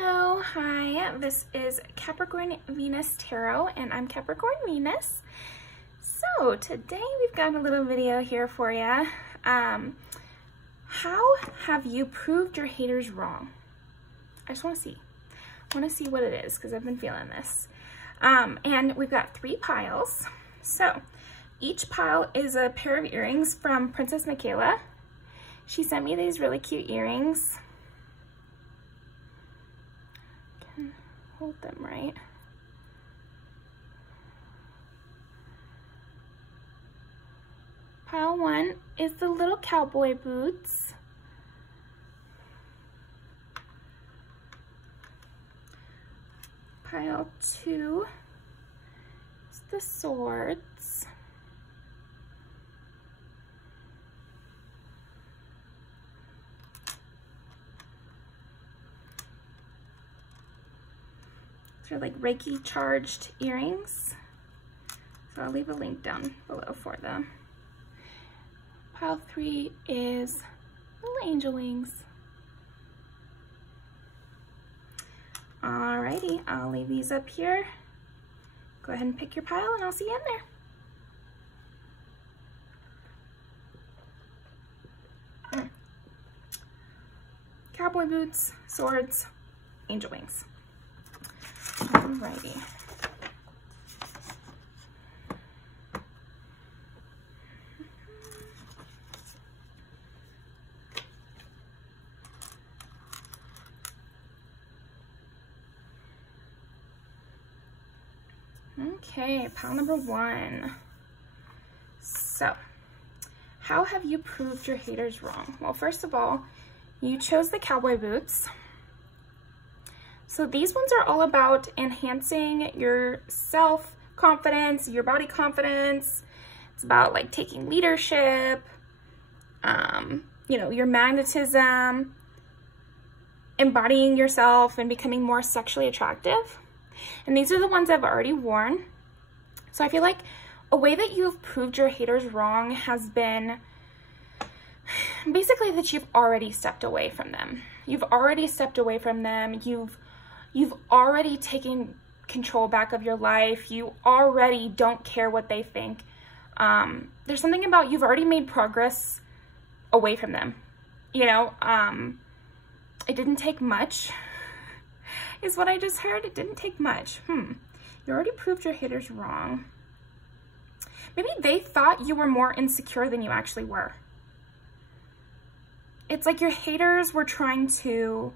Hello, hi, this is Capricorn Venus Tarot, and I'm Capricorn Venus. So today we've got a little video here for you. How have you proved your haters wrong? I just want to see what it is, because I've been feeling this. And we've got 3 piles. So each pile is a pair of earrings from Princess Michaela. She sent me these really cute earrings. Hold them right. Pile 1 is the little cowboy boots. Pile 2 is the swords. They're like Reiki charged earrings. So I'll leave a link down below for them. Pile 3 is little angel wings. Alrighty, I'll leave these up here. Go ahead and pick your pile and I'll see you in there. Cowboy boots, swords, angel wings. Alrighty. Okay, pile number 1. So, how have you proved your haters wrong? Well, first of all, you chose the cowboy boots. So these ones are all about enhancing your self-confidence, your body confidence. It's about like taking leadership, you know, your magnetism, embodying yourself and becoming more sexually attractive. And these are the ones I've already worn. So I feel like a way that you've proved your haters wrong has been basically that you've already stepped away from them. You've already stepped away from them. You've already taken control back of your life. You already don't care what they think. There's something about you've already made progress away from them. You know, it didn't take much, is what I just heard. It didn't take much. You already proved your haters wrong. Maybe they thought you were more insecure than you actually were. It's like your haters were trying to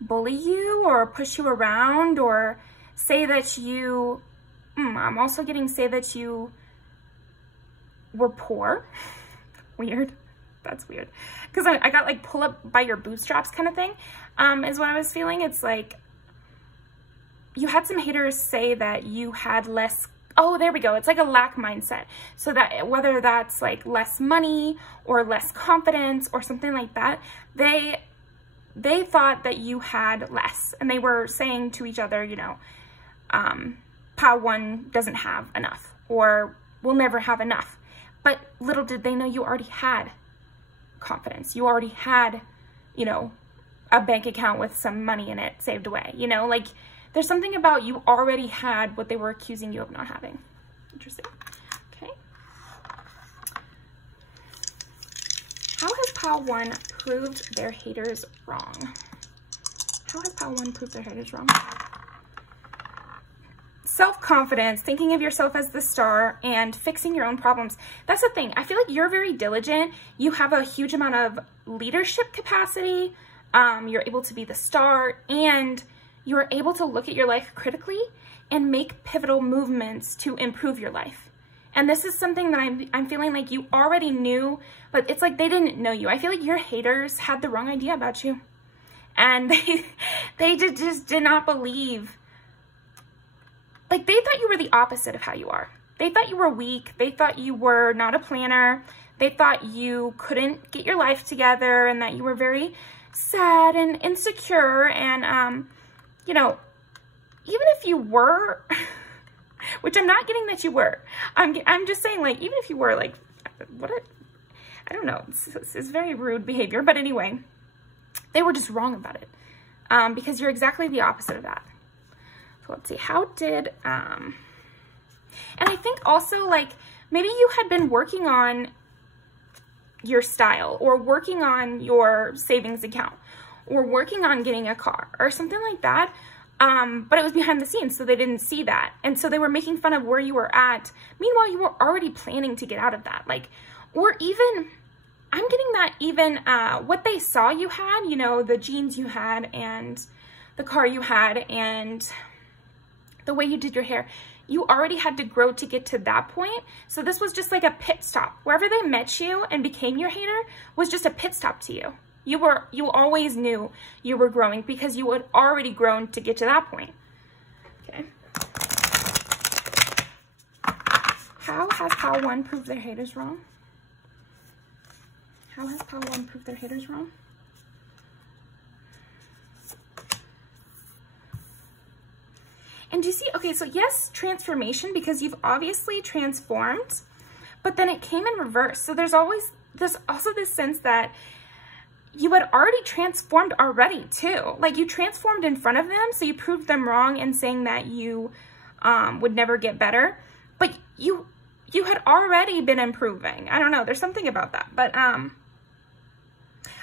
bully you or push you around or say that you, I'm also getting say that you were poor. Weird. That's weird. Because I got like pull up by your bootstraps kind of thing, is what I was feeling. It's like you had some haters say that you had less, oh, there we go. It's like a lack mindset. So that whether that's like less money or less confidence or something like that, they thought that you had less, and they were saying to each other, you know, pile 1 doesn't have enough, or will never have enough. But little did they know you already had confidence. You already had, you know, a bank account with some money in it saved away, you know, like there's something about you already had what they were accusing you of not having. Interesting. Okay. How has pile 1 proved their haters wrong? How has pile 1 proved their haters wrong? Self-confidence, thinking of yourself as the star, and fixing your own problems. That's the thing. I feel like you're very diligent. You have a huge amount of leadership capacity. You're able to be the star, and you're able to look at your life critically and make pivotal movements to improve your life. And this is something that I'm feeling like you already knew, but it's like they didn't know you. I feel like your haters had the wrong idea about you. And they just did not believe. Like they thought you were the opposite of how you are. They thought you were weak. They thought you were not a planner. They thought you couldn't get your life together and that you were very sad and insecure. And, you know, even if you were... which I'm not getting that you were. I'm just saying, like, even if you were, like, I don't know. It's very rude behavior. But anyway, they were just wrong about it. because you're exactly the opposite of that. So let's see, how did, and I think also like maybe you had been working on your style or working on your savings account or working on getting a car or something like that. But it was behind the scenes, so they didn't see that. And so they were making fun of where you were at. Meanwhile, you were already planning to get out of that. Like, or even, I'm getting that even what they saw you had, you know, the jeans you had and the car you had and the way you did your hair, you already had to grow to get to that point. So this was just like a pit stop. Wherever they met you and became your hater was just a pit stop to you. You always knew you were growing because you had already grown to get to that point. Okay. How has pile 1 proved their haters wrong? How has pile 1 proved their haters wrong? And do you see, okay, so yes, transformation, because you've obviously transformed, but then it came in reverse. So there's also this sense that you had already transformed already too. Like you transformed in front of them, so you proved them wrong in saying that you would never get better, but you had already been improving. I don't know, there's something about that, but I'm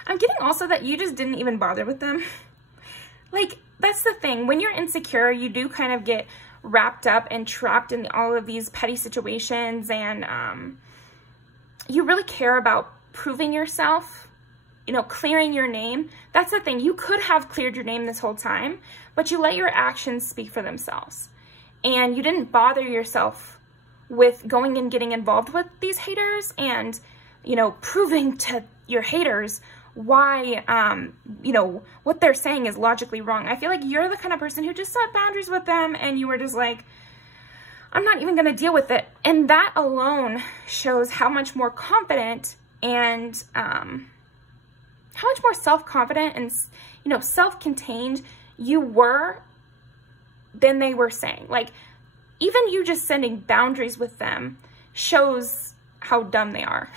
getting also that you just didn't even bother with them. Like, that's the thing. When you're insecure, you do kind of get wrapped up and trapped in all of these petty situations, and you really care about proving yourself, you know, clearing your name. That's the thing. You could have cleared your name this whole time, but you let your actions speak for themselves. And you didn't bother yourself with going and getting involved with these haters and, you know, proving to your haters why, you know, what they're saying is logically wrong. I feel like you're the kind of person who just set boundaries with them and you were just like, I'm not even going to deal with it. And that alone shows how much more confident and how much more self-confident and, you know, self-contained you were than they were saying. Like, even you just sending boundaries with them shows how dumb they are.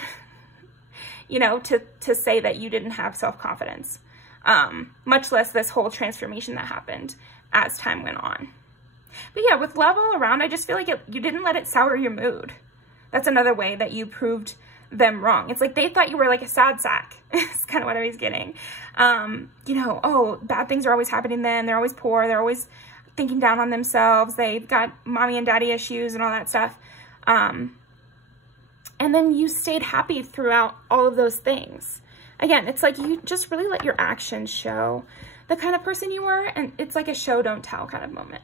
You know, to say that you didn't have self-confidence, much less this whole transformation that happened as time went on. But yeah, with love all around, I just feel like you didn't let it sour your mood. That's another way that you proved them wrong. It's like they thought you were like a sad sack. It's kind of what I was getting. You know, oh, bad things are always happening to them. They're always poor. They're always thinking down on themselves. They've got mommy and daddy issues and all that stuff. And then you stayed happy throughout all of those things. Again, it's like you just really let your actions show the kind of person you were, and it's like a show don't tell kind of moment.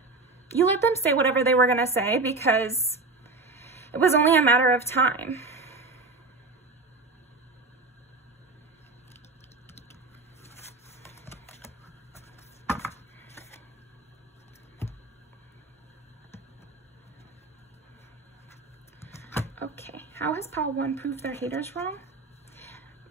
You let them say whatever they were going to say because it was only a matter of time. Okay, how has pile 1 proved their haters wrong?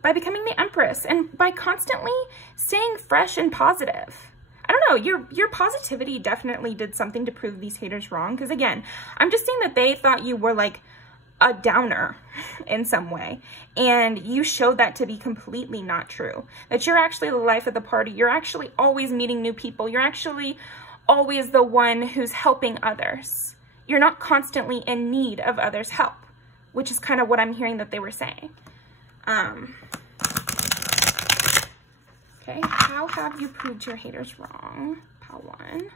By becoming the Empress and by constantly staying fresh and positive. I don't know, your positivity definitely did something to prove these haters wrong. Because again, I'm just saying that they thought you were like a downer in some way. And you showed that to be completely not true. That you're actually the life of the party. You're actually always meeting new people. You're actually always the one who's helping others. You're not constantly in need of others' help, which is kind of what I'm hearing that they were saying. Okay, how have you proved your haters wrong? Pile 1.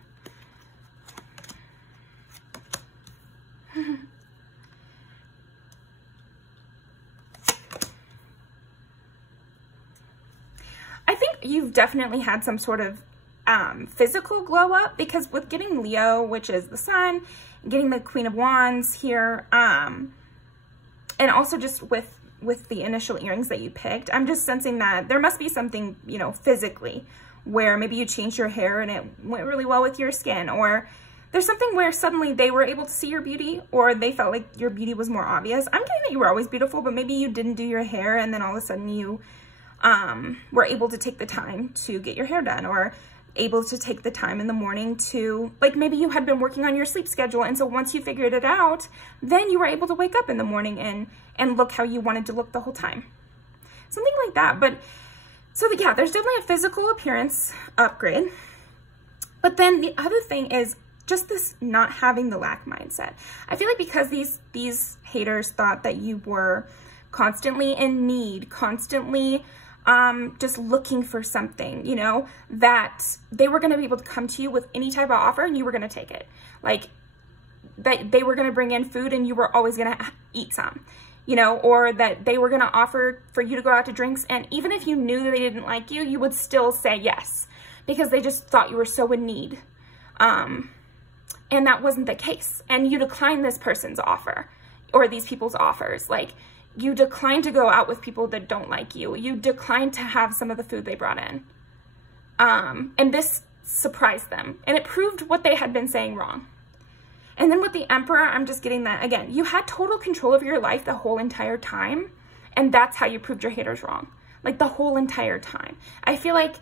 I think you've definitely had some sort of physical glow up, because with getting Leo, which is the sun, getting the Queen of Wands here, and also just with the initial earrings that you picked, I'm just sensing that there must be something, you know, physically, where maybe you changed your hair and it went really well with your skin, or there's something where suddenly they were able to see your beauty, or they felt like your beauty was more obvious. I'm getting that you were always beautiful, but maybe you didn't do your hair and then all of a sudden you were able to take the time to get your hair done, or able to take the time in the morning to, like, maybe you had been working on your sleep schedule, and so once you figured it out, then you were able to wake up in the morning and look how you wanted to look the whole time. Something like that. But so yeah, there's definitely a physical appearance upgrade. But then the other thing is just this not having the lack mindset. I feel like because these haters thought that you were constantly in need, constantly just looking for something, you know, that they were going to be able to come to you with any type of offer and you were going to take it. Like that they were going to bring in food and you were always going to eat some, you know, or that they were going to offer for you to go out to drinks. And even if you knew that they didn't like you, you would still say yes because they just thought you were so in need. And that wasn't the case. And you declined this person's offer or these people's offers. Like you declined to go out with people that don't like you. You declined to have some of the food they brought in. And this surprised them. And it proved what they had been saying wrong. And then with the Emperor, I'm just getting that, again, you had total control of your life the whole entire time. And that's how you proved your haters wrong. Like the whole entire time. I feel like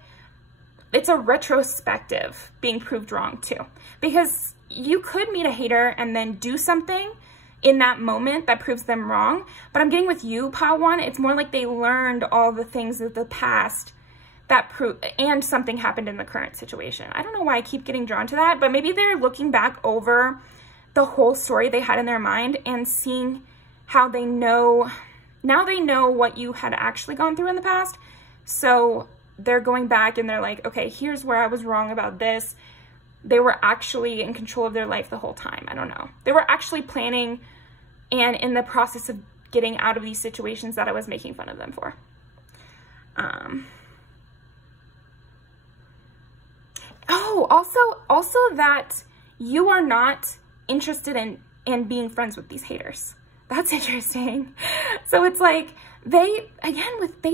it's a retrospective being proved wrong too. Because you could meet a hater and then do something in that moment that proves them wrong. But I'm getting with you, Pile 1, it's more like they learned all the things of the past that prove, and something happened in the current situation. I don't know why I keep getting drawn to that, but maybe they're looking back over the whole story they had in their mind and seeing how they know, now they know what you had actually gone through in the past. So they're going back and they're like, okay, here's where I was wrong about this. They were actually in control of their life the whole time. I don't know. They were actually planning and in the process of getting out of these situations that I was making fun of them for. Oh, also that you are not interested in being friends with these haters. That's interesting. So it's like they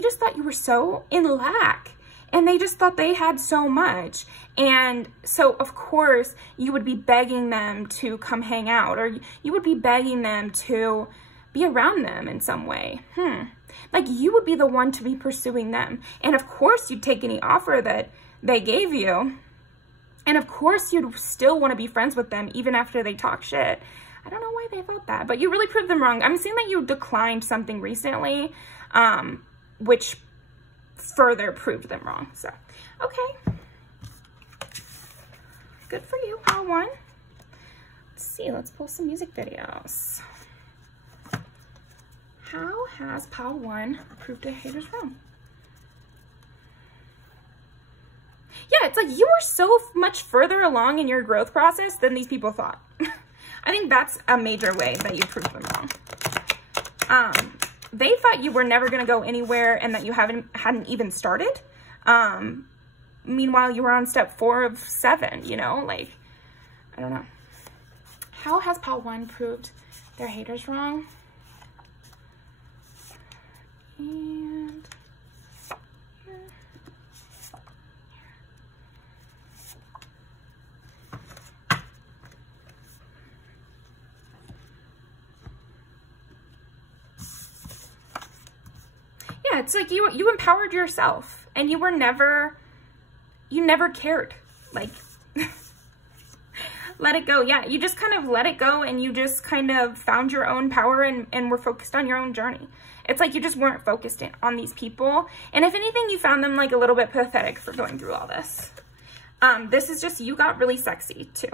just thought you were so in lack. And they just thought they had so much. And so, of course, you would be begging them to come hang out. Or you would be begging them to be around them in some way. Like, you would be the one to be pursuing them. And, of course, you'd take any offer that they gave you. And, of course, you'd still want to be friends with them even after they talk shit. I don't know why they thought that. But you really proved them wrong. I'm seeing that you declined something recently, which further proved them wrong. So, okay. Good for you, Pile 1. Let's see. Let's pull some music videos. How has Pile 1 proved their haters wrong? Yeah, it's like you were so much further along in your growth process than these people thought. I think that's a major way that you proved them wrong. They thought you were never going to go anywhere and that you hadn't even started. Meanwhile, you were on step 4 of 7, you know, like, I don't know. How has Pile 1 proved their haters wrong? And yeah, it's like you empowered yourself and you never cared. Like, let it go. Yeah, you just kind of let it go and you just kind of found your own power and were focused on your own journey. It's like you just weren't focused on these people. And if anything, you found them like a little bit pathetic for going through all this. This is just, you got really sexy too.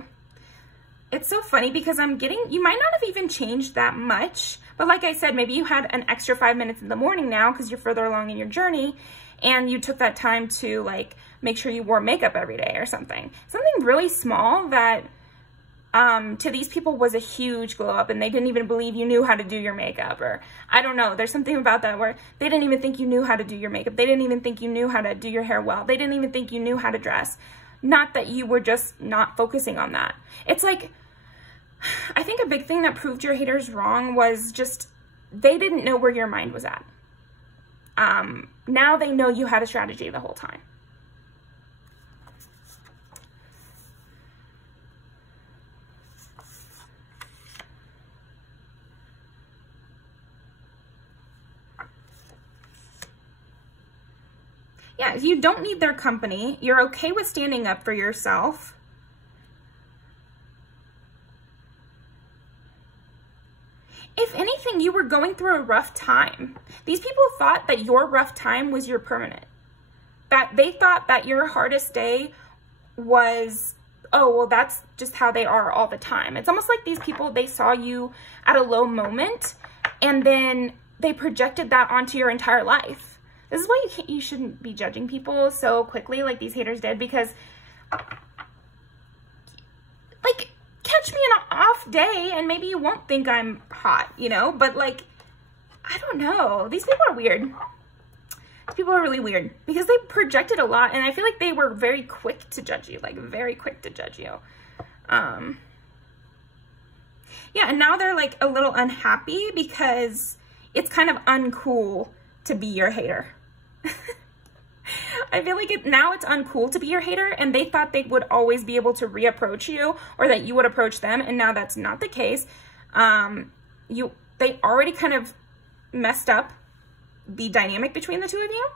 It's so funny because you might not have even changed that much, but like I said, maybe you had an extra 5 minutes in the morning now because you're further along in your journey and you took that time to like make sure you wore makeup every day or something. Something really small that to these people was a huge glow up and they didn't even believe you knew how to do your makeup, or I don't know, there's something about that where they didn't even think you knew how to do your makeup. They didn't even think you knew how to do your hair well. They didn't even think you knew how to dress. Not that you were just not focusing on that. It's like, I think a big thing that proved your haters wrong was just they didn't know where your mind was at. Now they know you had a strategy the whole time. Yeah, you don't need their company. You're okay with standing up for yourself. If anything, you were going through a rough time. These people thought that your rough time was your permanent. That they thought that your hardest day was oh, well, that's just how they are all the time. It's almost like these people, they saw you at a low moment and then they projected that onto your entire life. This is why you shouldn't be judging people so quickly like these haters did, because like, catch me on an off day and maybe you won't think I'm hot, you know, but like, I don't know. These people are weird. These people are really weird because they projected a lot, and I feel like they were very quick to judge you, like very quick to judge you. Yeah, and now they're like a little unhappy because it's kind of uncool to be your hater. I feel like now it's uncool to be your hater, and they thought they would always be able to reapproach you or that you would approach them, and now that's not the case. They already kind of messed up the dynamic between the two of you,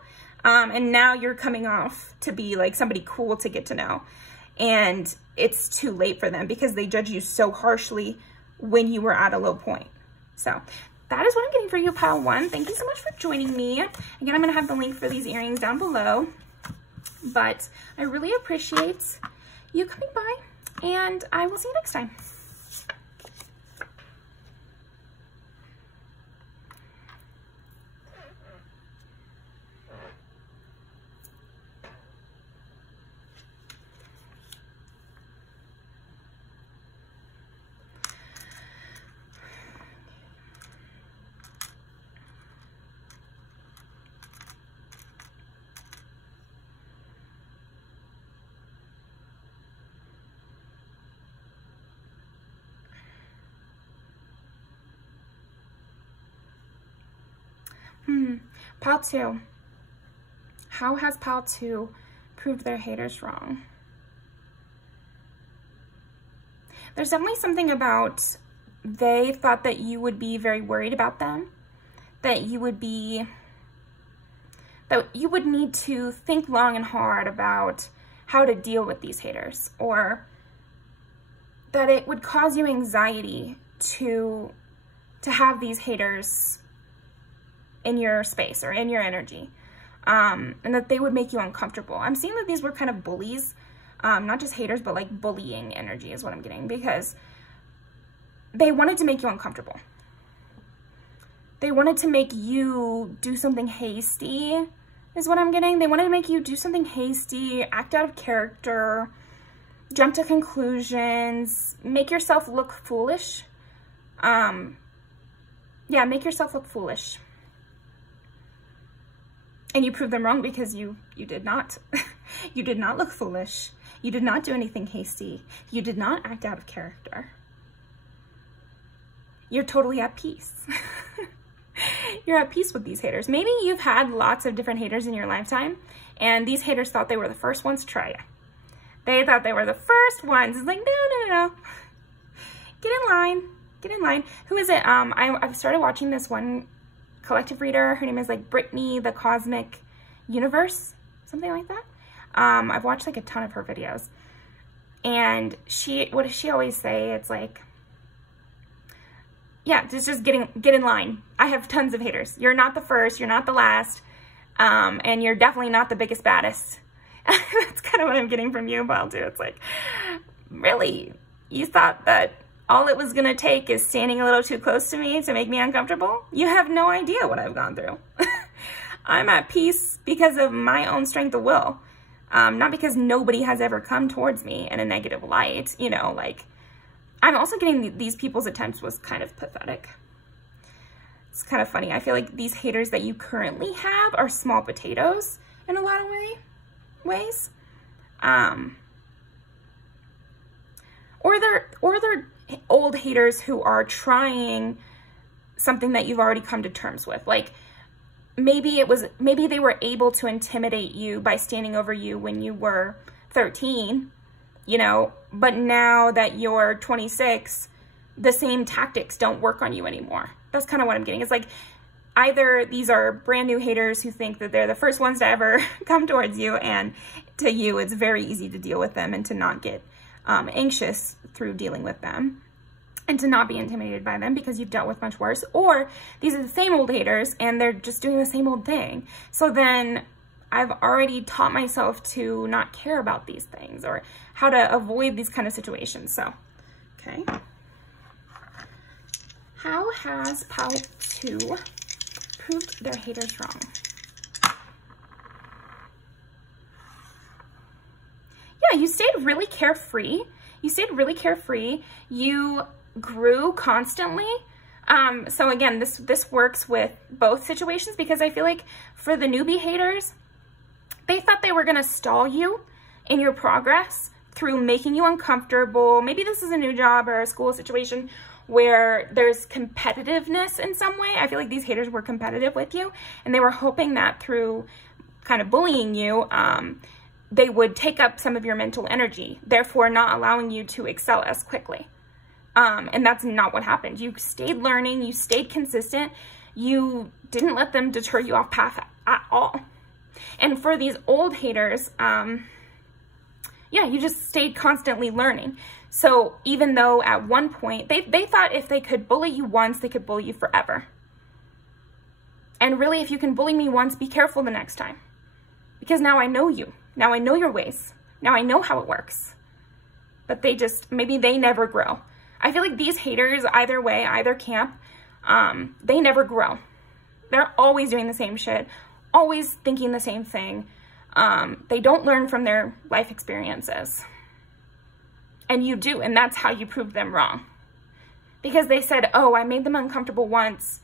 and now you're coming off to be like somebody cool to get to know, and it's too late for them because they judge you so harshly when you were at a low point. So that is what I'm getting for you, pile one. Thank you so much for joining me. Again, I'm going to have the link for these earrings down below, but I really appreciate you coming by, and I will see you next time. Pile 2. How has Pile 2 proved their haters wrong? There's definitely something about they thought that you would be very worried about them, that you would need to think long and hard about how to deal with these haters, or that it would cause you anxiety to have these haters in your space or in your energy, and that they would make you uncomfortable. I'm seeing that these were kind of bullies, not just haters, but like bullying energy is what I'm getting, because they wanted to make you uncomfortable. They wanted to make you do something hasty is what I'm getting. They wanted to make you do something hasty, act out of character, jump to conclusions, make yourself look foolish. Yeah, make yourself look foolish. And you proved them wrong because you did not. You did not look foolish. You did not do anything hasty. You did not act out of character. You're totally at peace. You're at peace with these haters. Maybe you've had lots of different haters in your lifetime, and these haters thought they were the first ones to try you. They thought they were the first ones. It's like, no. Get in line. Get in line. Who is it? I've started watching this one collective reader. Her name is like Brittany the Cosmic Universe, something like that. I've watched like a ton of her videos, and what does she always say? It's like, yeah, just get in line. I have tons of haters. You're not the first, you're not the last, and you're definitely not the biggest, baddest. That's kind of what I'm getting from you, Pile 2. It's like, really? You thought that all it was going to take is standing a little too close to me to make me uncomfortable? You have no idea what I've gone through. I'm at peace because of my own strength of will. Not because nobody has ever come towards me in a negative light. You know, like, I'm also getting these people's attempts was kind of pathetic. It's kind of funny. I feel like these haters that you currently have are small potatoes in a lot of ways. Or they're old haters who are trying something that you've already come to terms with. Like, maybe they were able to intimidate you by standing over you when you were 13, you know, but now that you're 26, the same tactics don't work on you anymore. That's kind of what I'm getting. It's like, either these are brand new haters who think that they're the first ones to ever come towards you, and to you, it's very easy to deal with them and to not get anxious through dealing with them, and to not be intimidated by them because you've dealt with much worse. Or these are the same old haters and they're just doing the same old thing. So then I've already taught myself to not care about these things or how to avoid these kind of situations. So, okay. How has pile 2 proved their haters wrong? Yeah, you stayed really carefree. You stayed really carefree. You grew constantly. So again, this works with both situations, because I feel like for the newbie haters, they thought they were going to stall you in your progress through making you uncomfortable. Maybe this is a new job or a school situation where there's competitiveness in some way. I feel like these haters were competitive with you, and they were hoping that through kind of bullying you, they would take up some of your mental energy, therefore not allowing you to excel as quickly. And that's not what happened. You stayed learning, you stayed consistent, you didn't let them deter you off path at all. And for these old haters, yeah, you just stayed constantly learning. So even though at one point, they thought if they could bully you once, they could bully you forever. And really, if you can bully me once, be careful the next time. Because now I know you. Now I know your ways. Now I know how it works. But they just, maybe they never grow. I feel like these haters, either way, either camp, they never grow. They're always doing the same shit, always thinking the same thing. They don't learn from their life experiences. And you do, and that's how you prove them wrong. Because they said, oh, I made them uncomfortable once,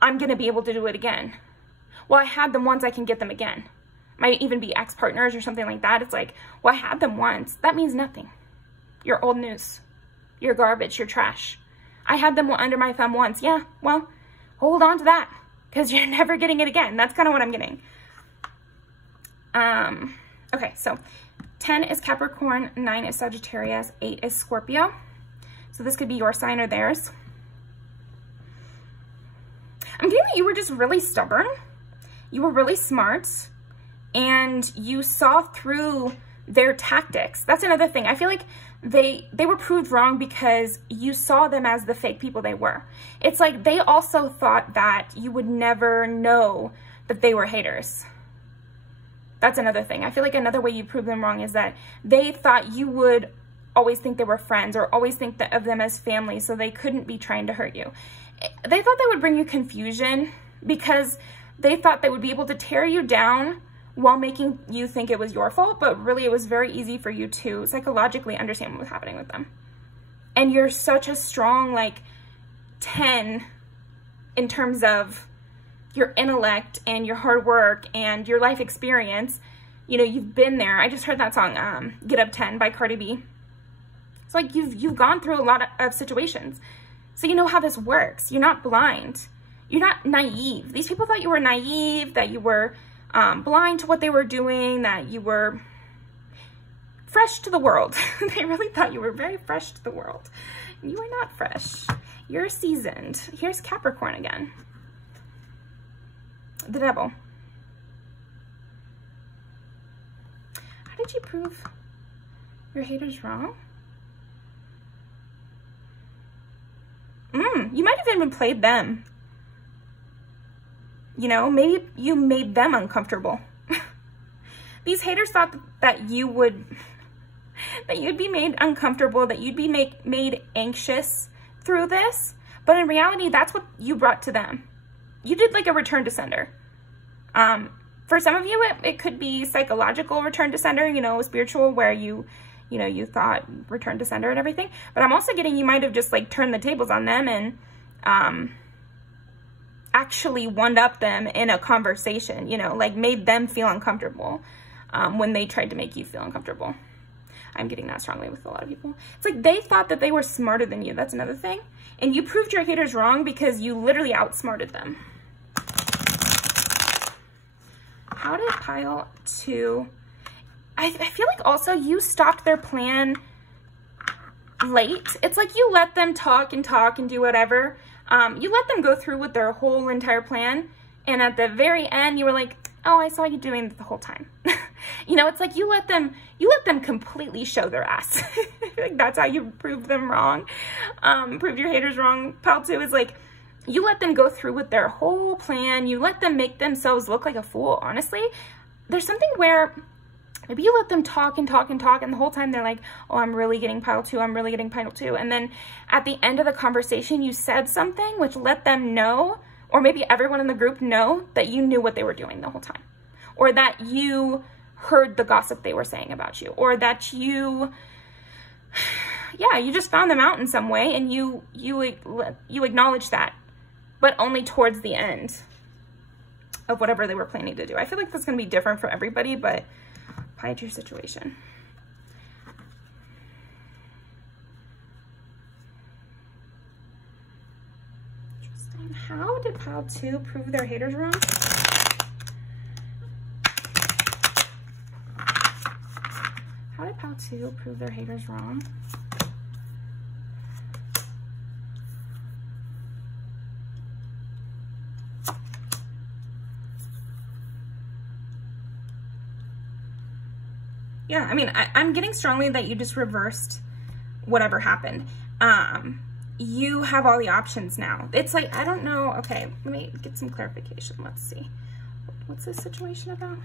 I'm going to be able to do it again. Well, I had them once, I can get them again. Might even be ex-partners or something like that. It's like, well, I had them once. That means nothing. You're old news. You're garbage. You're trash. I had them under my thumb once. Yeah, well, hold on to that, because you're never getting it again. That's kind of what I'm getting. Okay, so 10 is Capricorn, 9 is Sagittarius, 8 is Scorpio. So this could be your sign or theirs. I'm getting that you were just really stubborn. You were really smart, and you saw through their tactics. That's another thing. I feel like they were proved wrong because you saw them as the fake people they were. It's like they also thought that you would never know that they were haters. That's another thing. I feel like another way you prove them wrong is that they thought you would always think they were friends or always think of them as family, so they couldn't be trying to hurt you. They thought they would bring you confusion because they thought they would be able to tear you down while making you think it was your fault, but really it was very easy for you to psychologically understand what was happening with them. And you're such a strong, like, 10 in terms of your intellect and your hard work and your life experience. You know, you've been there. I just heard that song, Get Up 10 by Cardi B. It's like you've gone through a lot of situations. So you know how this works. You're not blind. You're not naive. These people thought you were naive, that you were blind to what they were doing, that you were fresh to the world. They really thought you were very fresh to the world. You are not fresh. You're seasoned. Here's Capricorn again. The devil. How did you prove your haters wrong? You might have even played them. You know, maybe you made them uncomfortable. These haters thought that you'd be made uncomfortable, that you'd be made anxious through this. But in reality, that's what you brought to them. You did like a return to sender. For some of you, it could be psychological return to sender, you know, spiritual, where you thought return to sender and everything. But I'm also getting you might have just like turned the tables on them and actually one-upped them in a conversation, you know, like made them feel uncomfortable when they tried to make you feel uncomfortable. I'm getting that strongly with a lot of people. It's like they thought that they were smarter than you. That's another thing. And you proved your haters wrong because you literally outsmarted them. How did pile 2... I feel like also you stopped their plan late. It's like you let them talk and do whatever. You let them go through with their whole entire plan. And at the very end, you were like, oh, I saw you doing it the whole time. You know, it's like you let them completely show their ass. I feel like that's how you prove them wrong. Prove your haters wrong. Pile 2 is like, you let them go through with their whole plan. You let them make themselves look like a fool, honestly. there's something where maybe you let them talk and talk and talk, and the whole time they're like, oh, I'm really getting pile 2, I'm really getting pile 2. And then at the end of the conversation, you said something which let them know, or maybe everyone in the group know, that you knew what they were doing the whole time. Or that you heard the gossip they were saying about you. Or that you, yeah, you just found them out in some way, and you acknowledge that, but only towards the end of whatever they were planning to do. I feel like that's going to be different for everybody, but apply it to your situation. Interesting. How did pile 2 prove their haters wrong? How did pile 2 prove their haters wrong? Yeah, I mean, I'm getting strongly that you just reversed whatever happened. You have all the options now. It's like, I don't know. Okay, let me get some clarification. Let's see. What's this situation about?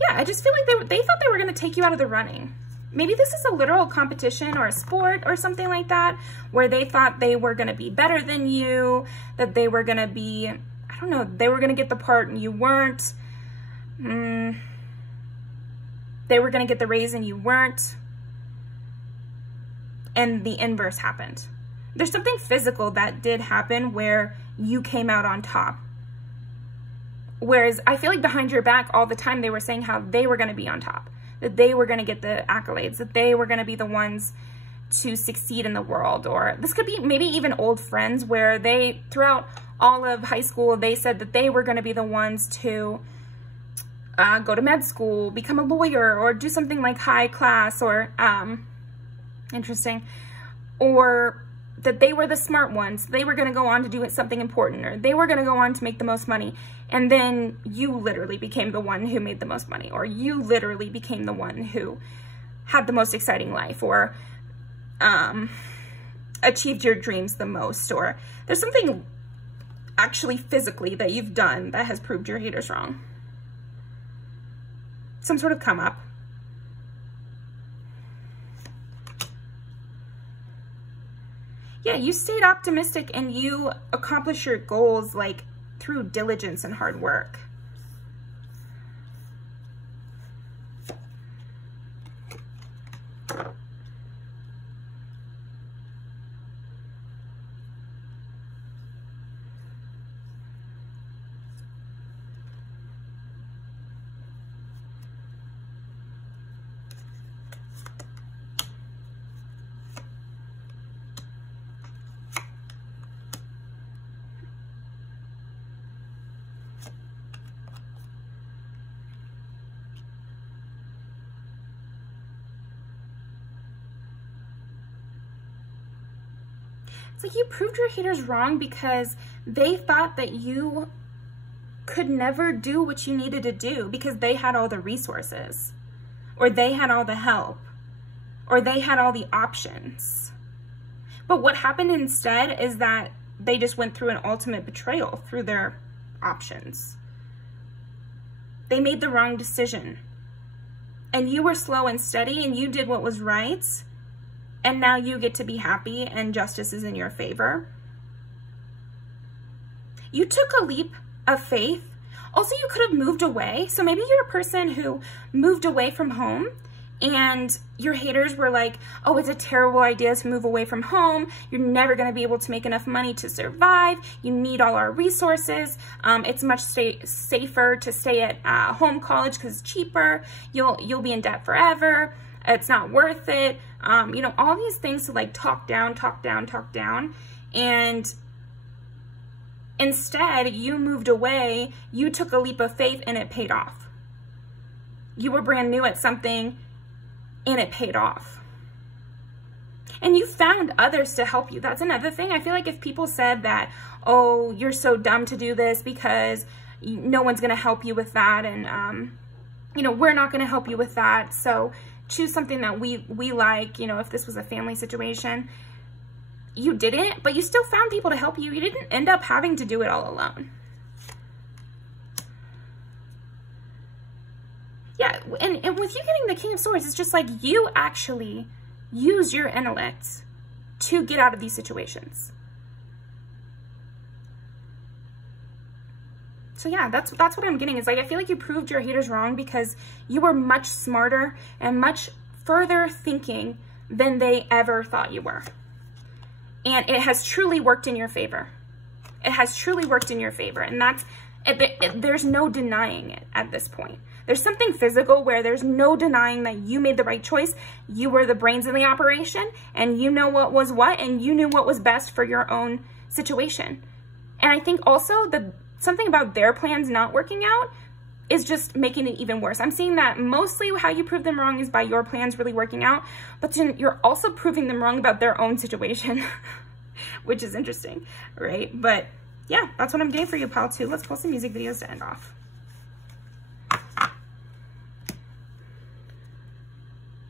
Yeah, I just feel like they thought they were going to take you out of the running. Maybe this is a literal competition or a sport or something like that, where they thought they were going to be better than you, that they were going to be, I don't know, they were going to get the part and you weren't. They were going to get the raise and you weren't. And the inverse happened. There's something physical that did happen where you came out on top. Whereas I feel like behind your back all the time, they were saying how they were going to be on top, that they were going to get the accolades, that they were going to be the ones to succeed in the world. Or this could be maybe even old friends where they, throughout all of high school, they said that they were going to be the ones to go to med school, become a lawyer, or do something like high class, or interesting, or that they were the smart ones. They were going to go on to do something important, or they were going to go on to make the most money. And then you literally became the one who made the most money, or you literally became the one who had the most exciting life, or achieved your dreams the most. Or there's something actually physically that you've done that has proved your haters wrong. Some sort of come up. Yeah, you stayed optimistic and you accomplished your goals like through diligence and hard work. It's like you proved your haters wrong because they thought that you could never do what you needed to do because they had all the resources, or they had all the help, or they had all the options. But what happened instead is that they just went through an ultimate betrayal through their options. They made the wrong decision. And you were slow and steady and you did what was right. And now you get to be happy and justice is in your favor. You took a leap of faith. Also, you could have moved away. So maybe you're a person who moved away from home and your haters were like, oh, it's a terrible idea to move away from home. You're never going to be able to make enough money to survive. You need all our resources. It's much safer to stay at home college because it's cheaper. You'll be in debt forever. It's not worth it. You know, all these things to like talk down. And instead, you moved away. You took a leap of faith and it paid off. You were brand new at something and it paid off. And you found others to help you. That's another thing. I feel like if people said that, oh, you're so dumb to do this because no one's going to help you with that. And, you know, we're not going to help you with that. So choose something that we like, you know, if this was a family situation. you didn't, but you still found people to help you. You didn't end up having to do it all alone. Yeah, and with you getting the King of Swords, it's just like you actually use your intellect to get out of these situations. So yeah, that's what I'm getting. Is like, I feel like you proved your haters wrong because you were much smarter and much further thinking than they ever thought you were. And it has truly worked in your favor. It has truly worked in your favor. And there's no denying it at this point. There's something physical where there's no denying that you made the right choice. You were the brains in the operation, and you know what was what, and you knew what was best for your own situation. And I think also something about their plans not working out is just making it even worse. I'm seeing that mostly how you prove them wrong is by your plans really working out, but then you're also proving them wrong about their own situation, which is interesting, right? But yeah, that's what I'm getting for you, pile 2. Let's pull some music videos to end off.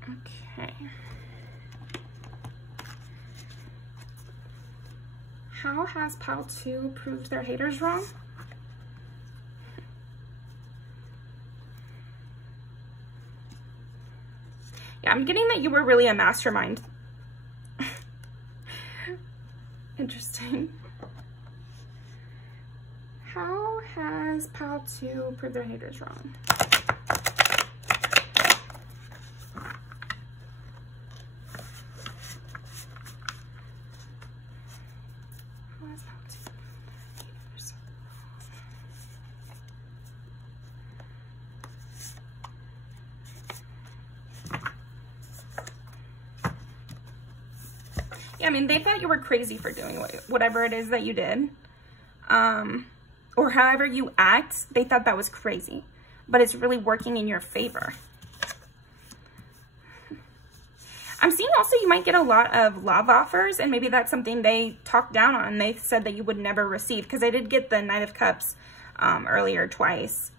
Okay. How has pile 2 proved their haters wrong? Yeah, I'm getting that you were really a mastermind. Interesting. How has pile 2 proved their haters wrong? How has pile 2 proved their haters wrong? Yeah, I mean, they thought you were crazy for doing whatever it is that you did. Or however you act, they thought that was crazy. But it's really working in your favor. I'm seeing also you might get a lot of love offers, and maybe that's something they talked down on. They said that you would never receive, because I did get the Knight of Cups earlier twice.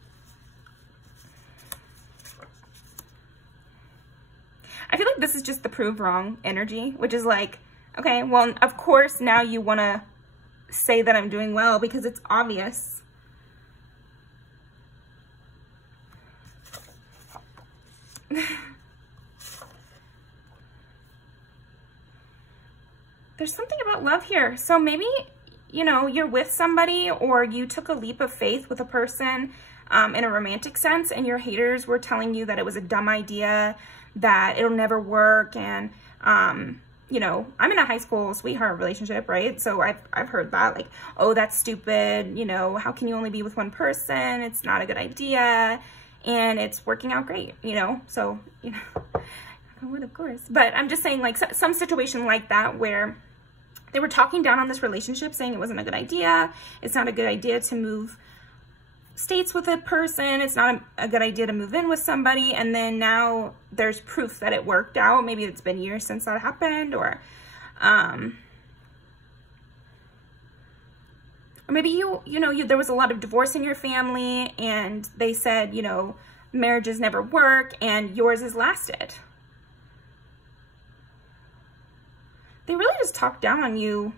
I feel like this is just the prove wrong energy, which is like, okay, well, of course, now you want to say that I'm doing well because it's obvious. There's something about love here. So maybe, you know, you're with somebody, or you took a leap of faith with a person in a romantic sense, and your haters were telling you that it was a dumb idea, that it'll never work, and you know, I'm in a high school sweetheart relationship, right? So I've heard that, like, oh, that's stupid, you know, how can you only be with one person? It's not a good idea, and it's working out great, you know? So, you know, I would, of course. But I'm just saying, like, some situation like that where they were talking down on this relationship, saying it wasn't a good idea. It's not a good idea to move states with a person. It's not a good idea to move in with somebody. And then now there's proof that it worked out. Maybe it's been years since that happened, or maybe you know, there was a lot of divorce in your family, and they said, you know, marriages never work, and yours has lasted. They really just talk down on you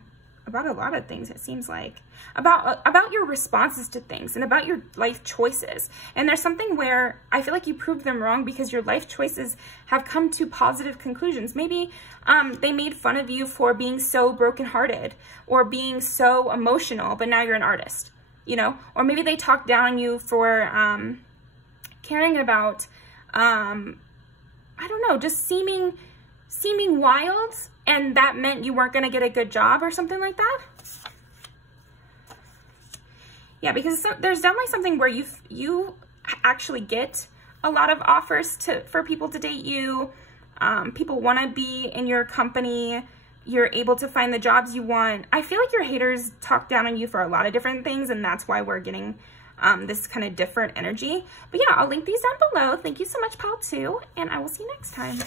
about a lot of things, it seems like. About your responses to things, and about your life choices. And there's something where I feel like you proved them wrong because your life choices have come to positive conclusions. Maybe they made fun of you for being so brokenhearted or being so emotional, but now you're an artist, you know? Or maybe they talked down on you for caring about, I don't know, just seeming wild, and that meant you weren't going to get a good job or something like that. Yeah, because there's definitely something where you actually get a lot of offers for people to date you. People want to be in your company. You're able to find the jobs you want. I feel like your haters talk down on you for a lot of different things, and that's why we're getting this kind of different energy. But yeah, I'll link these down below. Thank you so much, pile 2, and I will see you next time.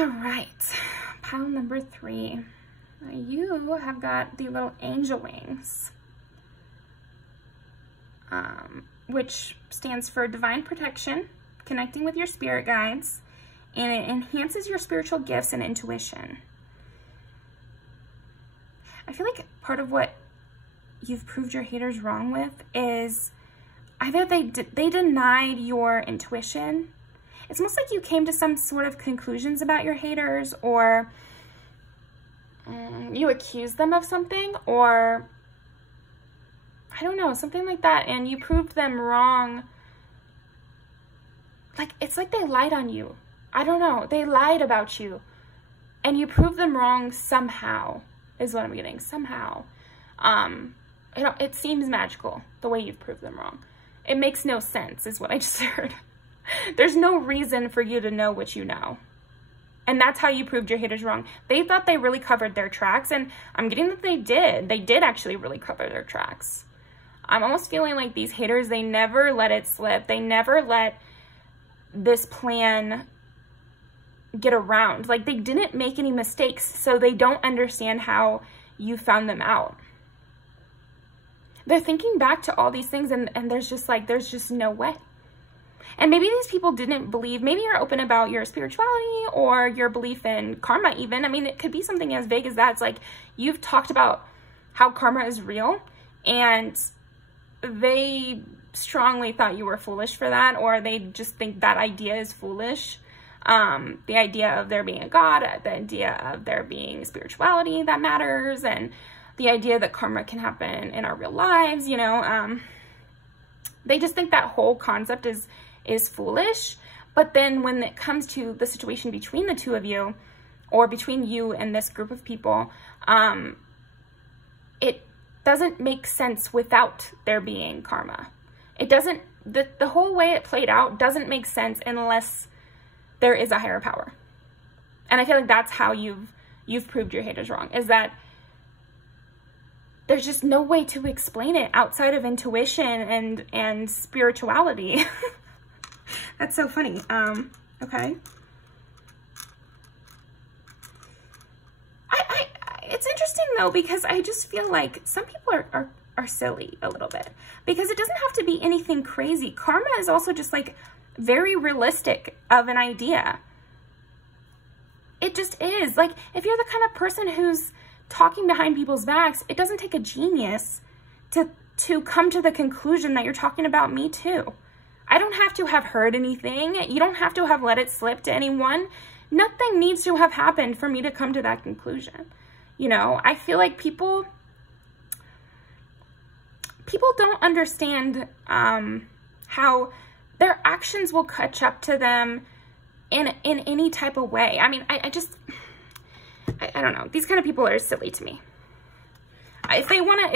All right, pile number 3. You have got the little angel wings, which stands for divine protection, connecting with your spirit guides, and it enhances your spiritual gifts and intuition. I feel like part of what you've proved your haters wrong with is either they denied your intuition. It's almost like you came to some sort of conclusions about your haters, or you accused them of something, or I don't know, something like that, and you proved them wrong. Like, it's like they lied on you. I don't know. They lied about you, and you proved them wrong somehow, is what I'm getting. Somehow. It seems magical, the way you've proved them wrong. It makes no sense, is what I just heard. There's no reason for you to know what you know. And that's how you proved your haters wrong. They thought they really covered their tracks, and I'm getting that they did. They did actually really cover their tracks. I'm almost feeling like these haters, they never let it slip. They never let this plan get around. Like, they didn't make any mistakes, so they don't understand how you found them out. They're thinking back to all these things, and there's just no way. And maybe these people didn't believe, maybe you're open about your spirituality or your belief in karma even. I mean, it could be something as vague as that. It's like you've talked about how karma is real, and they strongly thought you were foolish for that, or they just think that idea is foolish. The idea of there being a God, the idea of there being spirituality that matters, and the idea that karma can happen in our real lives, you know. They just think that whole concept is foolish. But then when it comes to the situation between the two of you, or between you and this group of people, it doesn't make sense without there being karma. It doesn't, the whole way it played out doesn't make sense unless there is a higher power. And I feel like that's how you've proved your haters wrong, is that there's just no way to explain it outside of intuition and spirituality. That's so funny. Okay. It's interesting though, because I just feel like some people are silly a little bit, because it doesn't have to be anything crazy. Karma is also just like very realistic of an idea. It just is. Like, if you're the kind of person who's talking behind people's backs, it doesn't take a genius to come to the conclusion that you're talking about me too. I don't have to have heard anything. You don't have to have let it slip to anyone. Nothing needs to have happened for me to come to that conclusion. You know, I feel like people don't understand how their actions will catch up to them in any type of way. I mean, I don't know. These kind of people are silly to me. If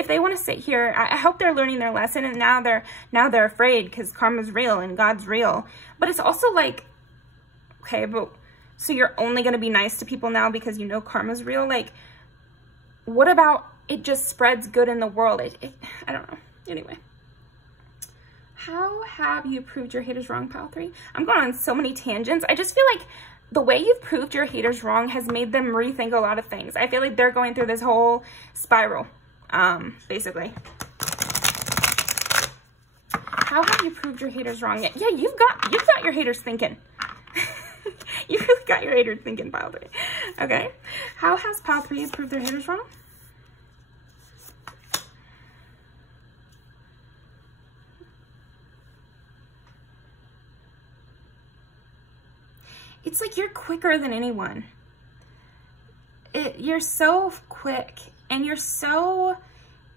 they wanna sit here, I hope they're learning their lesson, and now they're afraid because karma's real and God's real. But it's also like, okay, but so you're only gonna be nice to people now because you know karma's real? Like, what about it just spreads good in the world? I don't know. Anyway. How have you proved your haters wrong, pile 3? I'm going on so many tangents. I just feel like the way you've proved your haters wrong has made them rethink a lot of things. I feel like they're going through this whole spiral, basically. How have you proved your haters wrong? Yeah, you've got your haters thinking. You really got your haters thinking, pile 3. Okay. How has pile 3 proved their haters wrong? It's like you're quicker than anyone. You're so quick, and you're so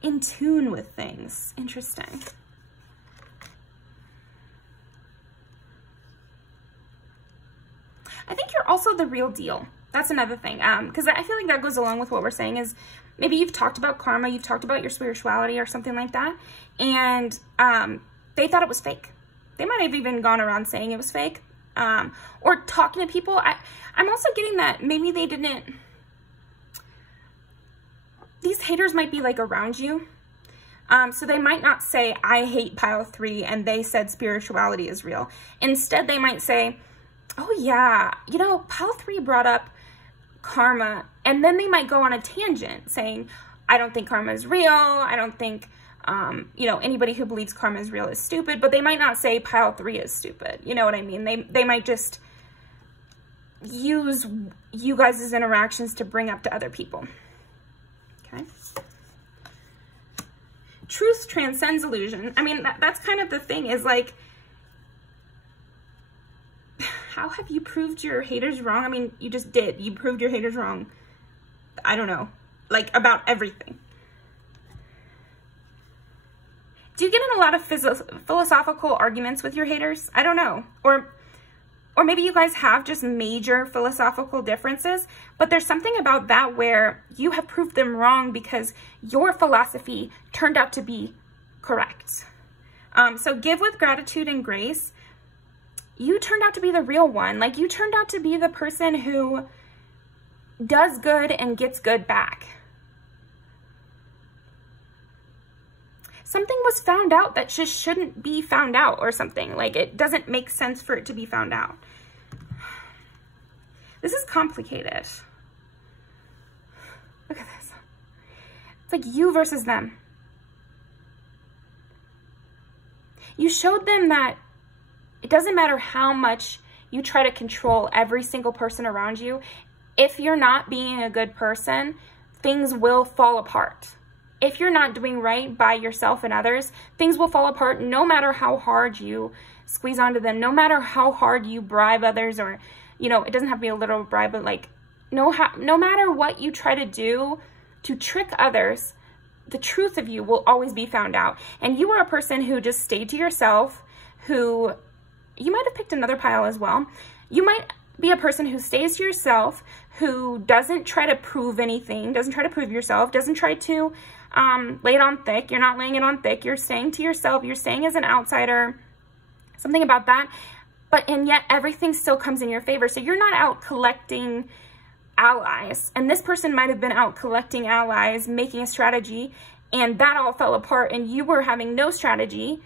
in tune with things. Interesting. I think you're also the real deal. That's another thing. Because I feel like that goes along with what we're saying, is maybe you've talked about karma, you've talked about your spirituality or something like that, and they thought it was fake. They might have even gone around saying it was fake. Or talking to people. I'm also getting that maybe they didn't, these haters might be like around you. So they might not say, I hate pile 3, and they said spirituality is real. Instead, they might say, Oh yeah, you know, pile 3 brought up karma, and then they might go on a tangent saying, I don't think karma is real. I don't think, you know, anybody who believes karma is real is stupid, but they might not say pile 3 is stupid. You know what I mean? They might just use you guys' interactions to bring up to other people. Okay. Truth transcends illusion. I mean, that's kind of the thing, is like, how have you proved your haters wrong? I mean, you just did. You proved your haters wrong. I don't know. Like, about everything. Do you get in a lot of philosophical arguments with your haters? I don't know. Or maybe you guys have just major philosophical differences, but there's something about that where you have proved them wrong because your philosophy turned out to be correct. So give with gratitude and grace. You turned out to be the real one. Like, you turned out to be the person who does good and gets good back. Something was found out that just shouldn't be found out, or something. Like, it doesn't make sense for it to be found out. This is complicated. Look at this. It's like you versus them. You showed them that it doesn't matter how much you try to control every single person around you. If you're not being a good person, things will fall apart. If you're not doing right by yourself and others, things will fall apart no matter how hard you squeeze onto them, no matter how hard you bribe others, or, you know, it doesn't have to be a literal bribe, but like, no matter what you try to do to trick others, the truth of you will always be found out. And you are a person who just stayed to yourself, who, you might have picked another pile as well. You might be a person who stays to yourself, who doesn't try to prove anything, doesn't try to prove yourself, doesn't try to lay it on thick. You're not laying it on thick. You're staying to yourself. You're staying as an outsider. Something about that. And yet everything still comes in your favor. So you're not out collecting allies. And this person might have been out collecting allies, making a strategy, and that all fell apart. And you were having no strategy,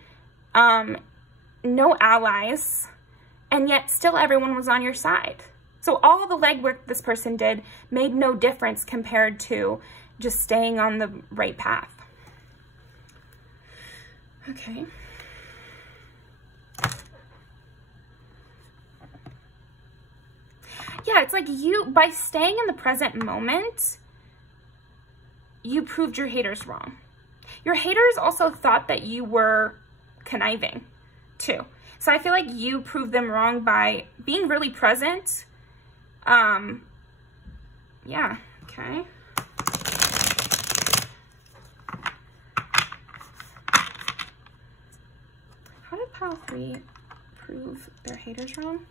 no allies, and yet still everyone was on your side. So all the legwork this person did made no difference compared to just staying on the right path. Okay. Yeah, it's like you, by staying in the present moment, you proved your haters wrong. Your haters also thought that you were conniving too. So I feel like you proved them wrong by being really present. Yeah, okay. How did pile 3 prove their haters wrong?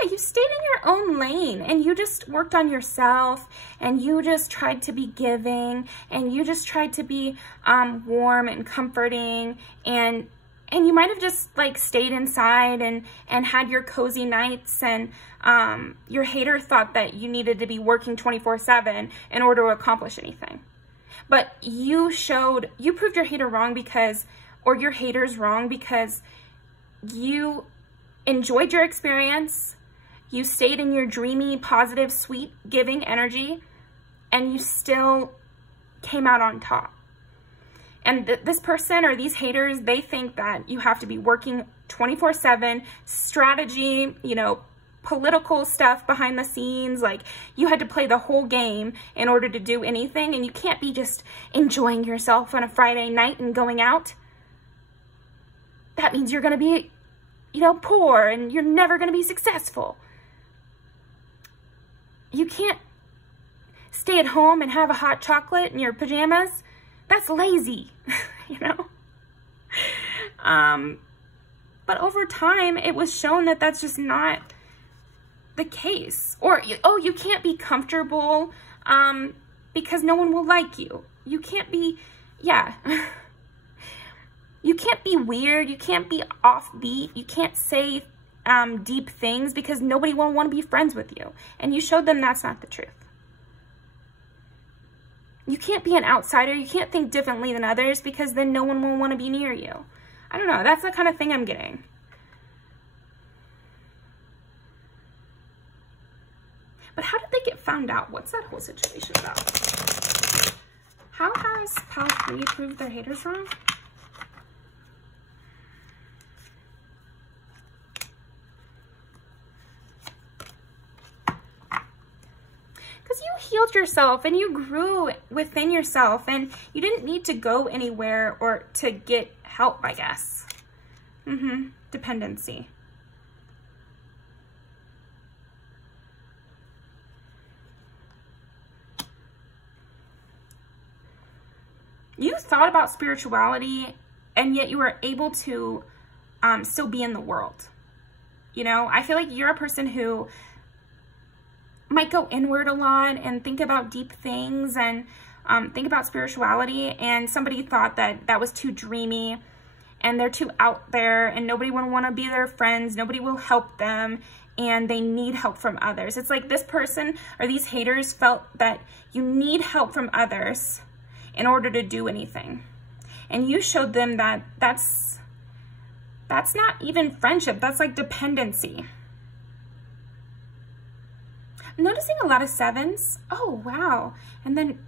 Yeah, you stayed in your own lane and you just worked on yourself, and you just tried to be giving, and you just tried to be warm and comforting, and you might have just like stayed inside and had your cozy nights, and your hater thought that you needed to be working 24/7 in order to accomplish anything. But you proved your hater wrong because, or your haters wrong because you enjoyed your experience. You stayed in your dreamy, positive, sweet, giving energy, and you still came out on top. And this person or these haters, they think that you have to be working 24/7, strategy, you know, political stuff behind the scenes. Like, you had to play the whole game in order to do anything, and you can't be just enjoying yourself on a Friday night and going out. That means you're going to be, you know, poor, and you're never going to be successful. You can't stay at home and have a hot chocolate in your pajamas. That's lazy, you know? But over time, it was shown that that's just not the case. Or, oh, you can't be comfortable because no one will like you. You can't be, yeah. You can't be weird. You can't be offbeat. You can't say deep things because nobody will want to be friends with you. And you showed them that's not the truth. You can't be an outsider. You can't think differently than others, because then no one will want to be near you. I don't know. That's the kind of thing I'm getting. But how did they get found out? What's that whole situation about? How has Pile 3 proved their haters wrong? Because you healed yourself and you grew within yourself, and you didn't need to go anywhere or to get help, I guess. Dependency. You thought about spirituality, and yet you were able to still be in the world. You know, I feel like you're a person who might go inward a lot and think about deep things and think about spirituality, and somebody thought that that was too dreamy and they're too out there and nobody would want to be their friends, nobody will help them, and they need help from others. It's like this person or these haters felt that you need help from others in order to do anything. And you showed them that that's not even friendship, that's like dependency. I'm noticing a lot of 7s. Oh, wow. And then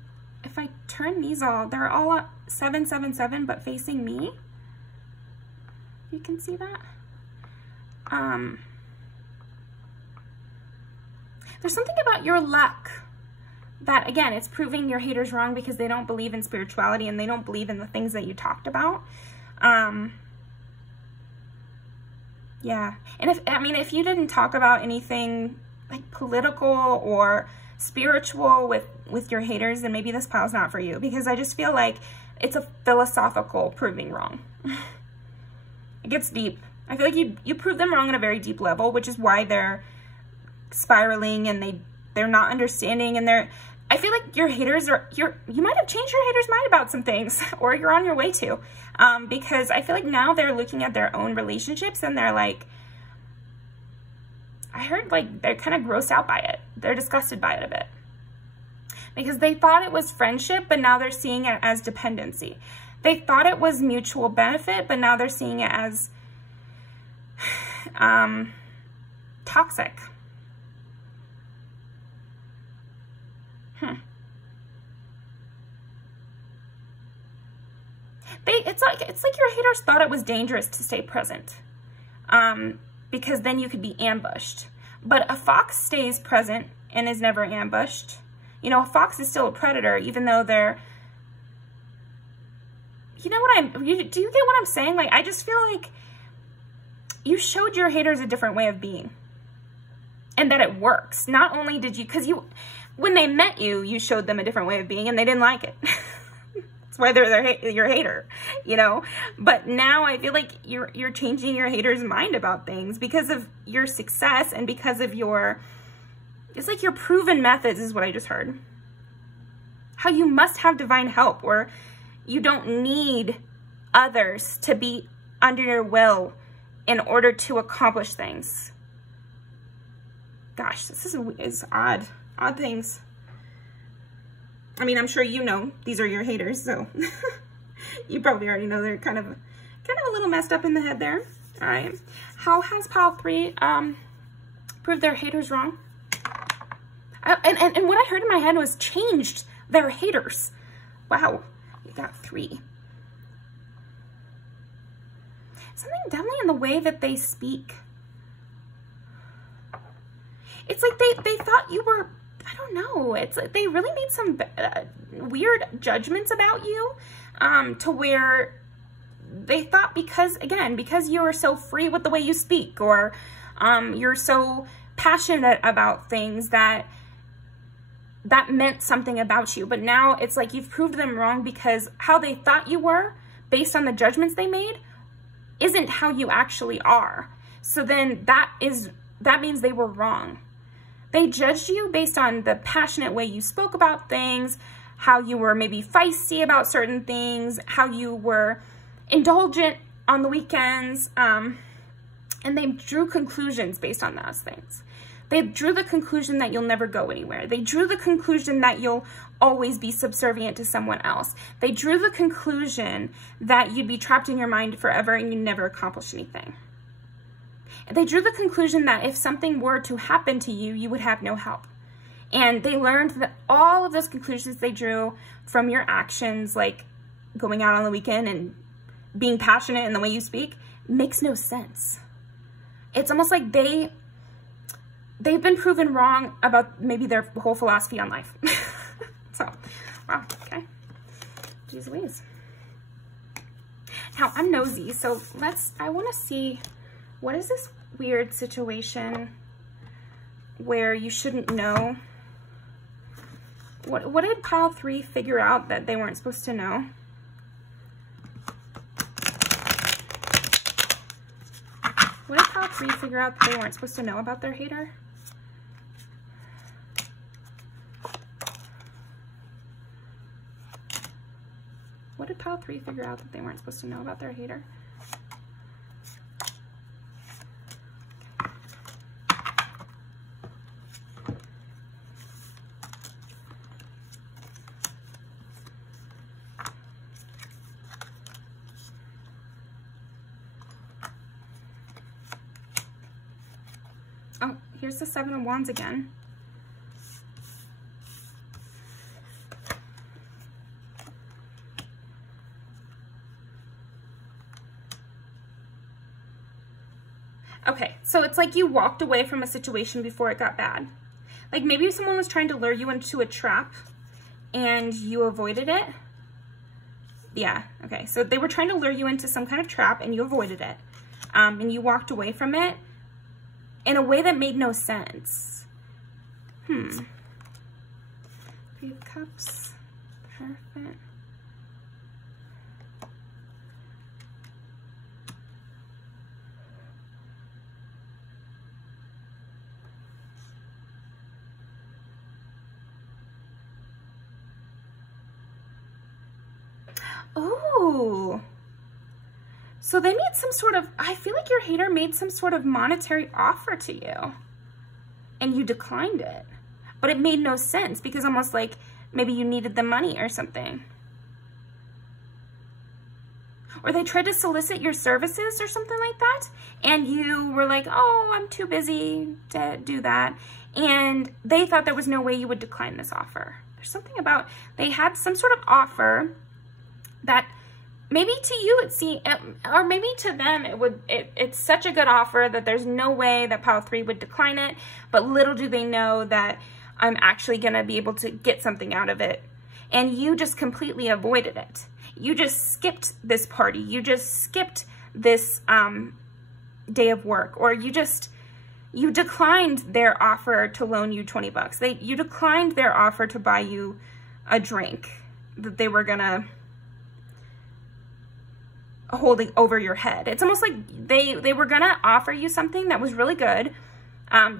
if I turn these all, they're all 7, 7, 7, but facing me. You can see that. There's something about your luck that, again, it's proving your haters wrong because they don't believe in spirituality and they don't believe in the things that you talked about. Yeah. And if you didn't talk about anything like political or spiritual with your haters, then maybe this pile's not for you, because I just feel like it's a philosophical proving wrong. It gets deep. I feel like you prove them wrong on a very deep level, which is why they're spiraling and they're not understanding, and I feel like your haters you might have changed your haters' mind about some things, or you're on your way to, because I feel like now they're looking at their own relationships and they're like, I heard like they're kind of grossed out by it. They're disgusted by it a bit. Because they thought it was friendship, but now they're seeing it as dependency. They thought it was mutual benefit, but now they're seeing it as toxic. It's like your haters thought it was dangerous to stay present, because then you could be ambushed. But a fox stays present and is never ambushed. You know, a fox is still a predator, even though they're, you know what do you get what I'm saying? Like, I just feel like you showed your haters a different way of being, and that it works. Not only did you, when they met you, you showed them a different way of being and they didn't like it. That's why they're your hater, you know? But now I feel like you're changing your haters' mind about things because of your success and because of it's like your proven methods is what I just heard. How you must have divine help, or you don't need others to be under your will in order to accomplish things. Gosh, this is odd. Odd things. I mean, I'm sure you know these are your haters, so you probably already know they're kind of a little messed up in the head there. All right. How has pile 3 proved their haters wrong? And what I heard in my head was changed their haters. Wow. You got 3. Something definitely in the way that they speak. It's like they thought you were, I don't know. It's like they really made some weird judgments about you, to where they thought because you are so free with the way you speak, or you're so passionate about things that meant something about you. But now it's like you've proved them wrong, because how they thought you were based on the judgments they made isn't how you actually are. So then that means they were wrong. They judged you based on the passionate way you spoke about things, how you were maybe feisty about certain things, how you were indulgent on the weekends, and they drew conclusions based on those things. They drew the conclusion that you'll never go anywhere. They drew the conclusion that you'll always be subservient to someone else. They drew the conclusion that you'd be trapped in your mind forever and you'd never accomplish anything. They drew the conclusion that if something were to happen to you, you would have no help. And they learned that all of those conclusions they drew from your actions, like going out on the weekend and being passionate in the way you speak, makes no sense. It's almost like they've been proven wrong about maybe their whole philosophy on life. So, wow, okay. Jeez Louise. Now, I'm nosy, so I want to see, what is this weird situation where you shouldn't know? What did pile 3 figure out that they weren't supposed to know? What did pile 3 figure out that they weren't supposed to know about their hater? What did pile 3 figure out that they weren't supposed to know about their hater? Oh, here's the 7 of Wands again. Okay, so it's like you walked away from a situation before it got bad. Like maybe someone was trying to lure you into a trap and you avoided it. Yeah, okay, so they were trying to lure you into some kind of trap and you avoided it. And you walked away from it in a way that made no sense. 3 of Cups, perfect. Ooh. So they made some sort of, I feel like your hater made some sort of monetary offer to you and you declined it. But it made no sense because almost like maybe you needed the money or something. Or they tried to solicit your services or something like that. And you were like, oh, I'm too busy to do that. And they thought there was no way you would decline this offer. There's something about, they had some sort of offer that maybe to you it seemed, or maybe to them it's such a good offer that there's no way that pile 3 would decline it, but little do they know that I'm actually gonna be able to get something out of it. And you just completely avoided it. You just skipped this party. You just skipped this day of work, or you declined their offer to loan you 20 bucks. You declined their offer to buy you a drink that they were gonna holding over your head. It's almost like they were gonna offer you something that was really good.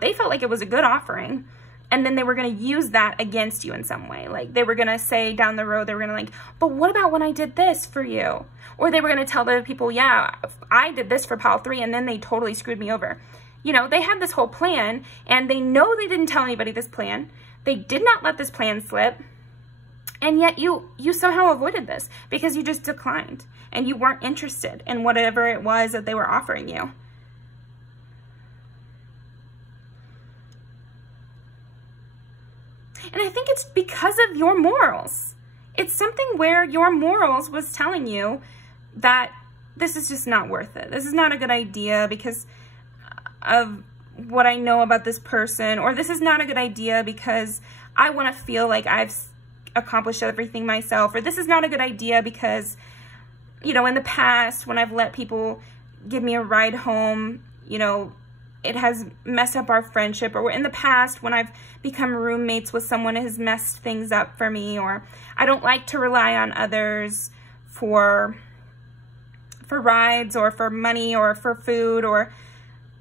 They felt like it was a good offering, and then they were gonna use that against you in some way. Like they were gonna say down the road, they were gonna like, but what about when I did this for you? Or they were gonna tell the other people, yeah, I did this for pile 3 and then they totally screwed me over. You know, they had this whole plan and they know they didn't tell anybody this plan. They did not let this plan slip. And yet you somehow avoided this because you just declined and you weren't interested in whatever it was that they were offering you. And I think it's because of your morals. It's something where your morals was telling you that this is just not worth it. This is not a good idea because of what I know about this person, or this is not a good idea because I want to feel like I've accomplished everything myself, or this is not a good idea because, you know, in the past when I've let people give me a ride home, you know, it has messed up our friendship, or in the past when I've become roommates with someone, it has messed things up for me, or I don't like to rely on others for rides or for money or for food, or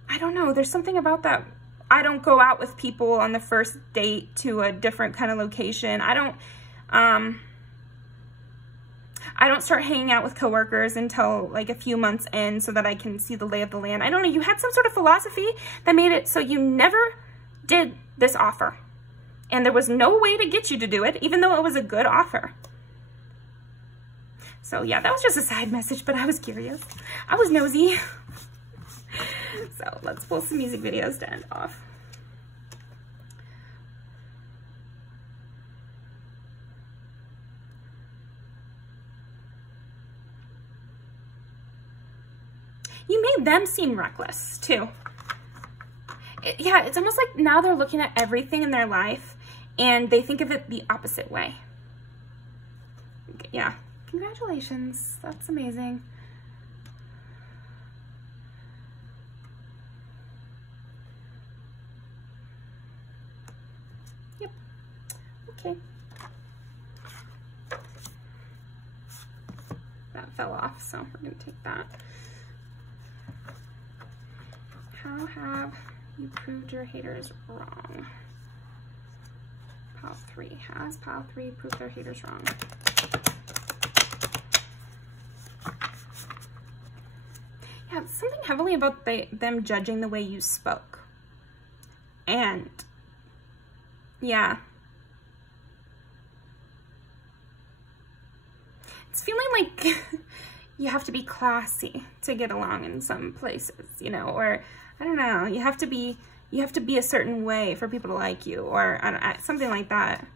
I don't know, there's something about that. I don't go out with people on the first date to a different kind of location. I don't start hanging out with coworkers until like a few months in so that I can see the lay of the land. I don't know, you had some sort of philosophy that made it so you never did this offer. And there was no way to get you to do it, even though it was a good offer. So yeah, that was just a side message, but I was curious. I was nosy. So let's pull some music videos to end off. You made them seem reckless too. Yeah, it's almost like now they're looking at everything in their life and they think of it the opposite way. Yeah, congratulations. That's amazing. Yep. Okay. That fell off, so we're going to take that. How have you proved your haters wrong? Pile 3. Has Pile 3 proved their haters wrong? Yeah, something heavily about them judging the way you spoke. And, yeah. It's feeling like you have to be classy to get along in some places, you know, or I don't know, you have to be a certain way for people to like you, or I don't know, something like that.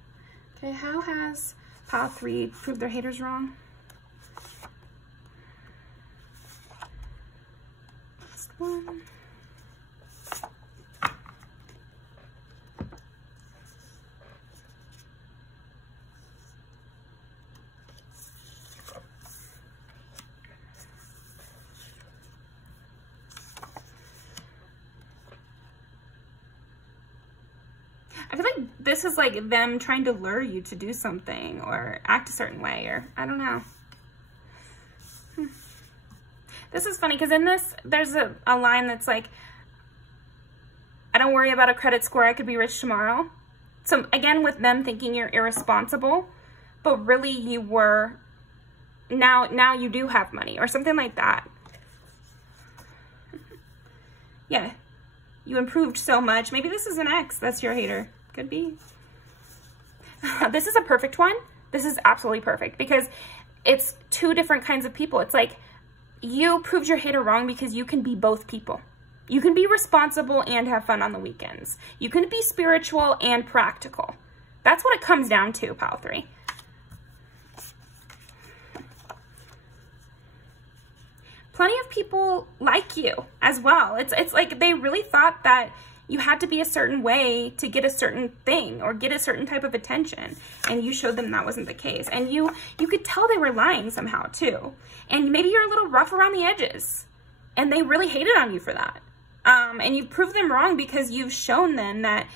Okay, how has Pile 3 proved their haters wrong? Last one. I feel like this is like them trying to lure you to do something or act a certain way, or I don't know. This is funny because in this, there's a line that's like, I don't worry about a credit score, I could be rich tomorrow. So again, with them thinking you're irresponsible, but really you were, now you do have money or something like that. Yeah, you improved so much. Maybe this is an ex, that's your hater. Could be. This is a perfect one. This is absolutely perfect because it's two different kinds of people. It's like you proved your hater wrong because you can be both people. You can be responsible and have fun on the weekends. You can be spiritual and practical. That's what it comes down to, Pile 3. Plenty of people like you as well. It's like they really thought that you had to be a certain way to get a certain thing or get a certain type of attention. And you showed them that wasn't the case. And you could tell they were lying somehow too. And maybe you're a little rough around the edges. And they really hated on you for that. And you proved them wrong because you've shown them that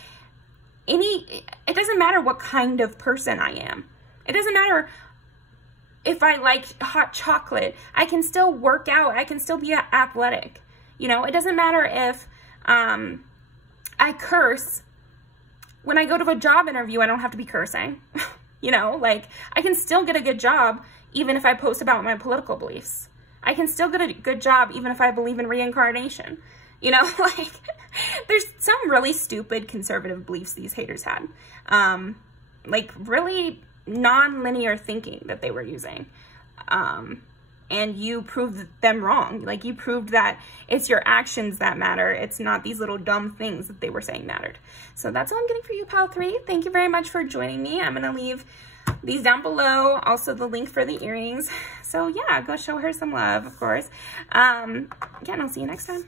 it doesn't matter what kind of person I am. It doesn't matter if I like hot chocolate. I can still work out. I can still be athletic. You know, it doesn't matter if I curse. When I go to a job interview, I don't have to be cursing. You know, like I can still get a good job even if I post about my political beliefs. I can still get a good job even if I believe in reincarnation. You know, like there's some really stupid conservative beliefs these haters had. Like really non-linear thinking that they were using. And you proved them wrong. Like you proved that it's your actions that matter. It's not these little dumb things that they were saying mattered. So that's all I'm getting for you, Pile 3. Thank you very much for joining me. I'm going to leave these down below. Also the link for the earrings. So yeah, go show her some love, of course. Yeah, and I'll see you next time.